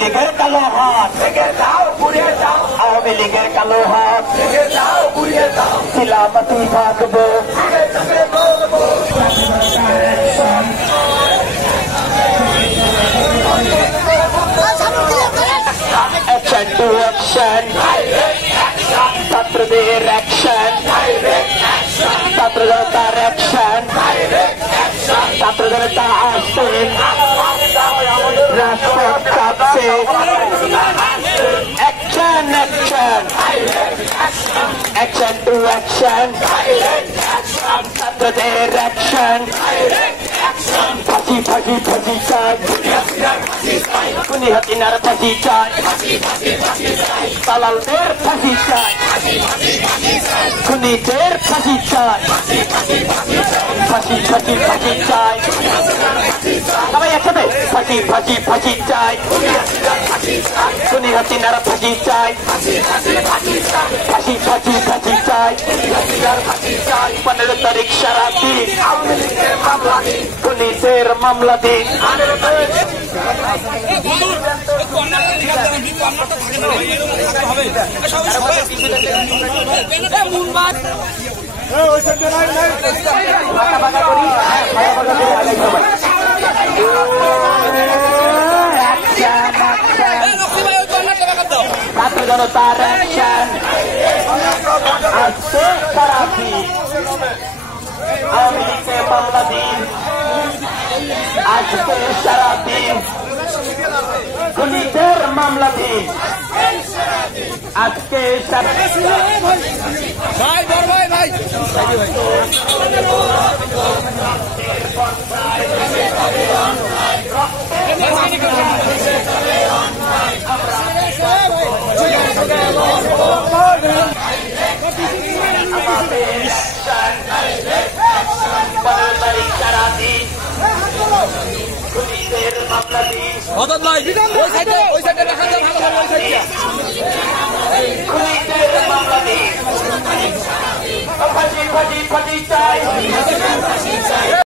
লীগের কালো হাত আওয়ামী লীগের কালো হাত সিলামতি থাকবো অ্যাকশন টু অ্যাকশন ছাত্রদের অ্যাকশন ছাত্র জনতার অ্যাকশন ছাত্র জনতা আসছেন রাজপথ কাঁপছে action action action to action ছাত্রদের অ্যাকশন ফাঁসি ফাঁসি ফাঁসি চাই খুনি হাসিনার ফাঁসি চাই দালালদের ফাঁসি চাই খুনিদের ফাঁসি চাই ফাঁসি ফাঁসি ফাঁসি চাই সবাই একসাথে ফাঁসি ফাঁসি ফাঁসি চাই খুনি হাসিনার ফাঁসি চাই ফাঁসি ফাঁসি ফাঁসি চাই 15 তারিখ সারা দিন খুনিদের মামলা দিন ছাত্র জনতার অ্যাকশন আজকে সারা দিন আওয়ামী লীগের মামলা দিন আজকে সারা দিন খুনিদের মামলা দিন আজকে ভাই ভাই ভাই মদত ভাই ওই সাইডে রাখা যাও ভালো ওই সাইডে খুনিদের মামলা দিন ফাঁসি ফাঁসি ফাঁসি চাই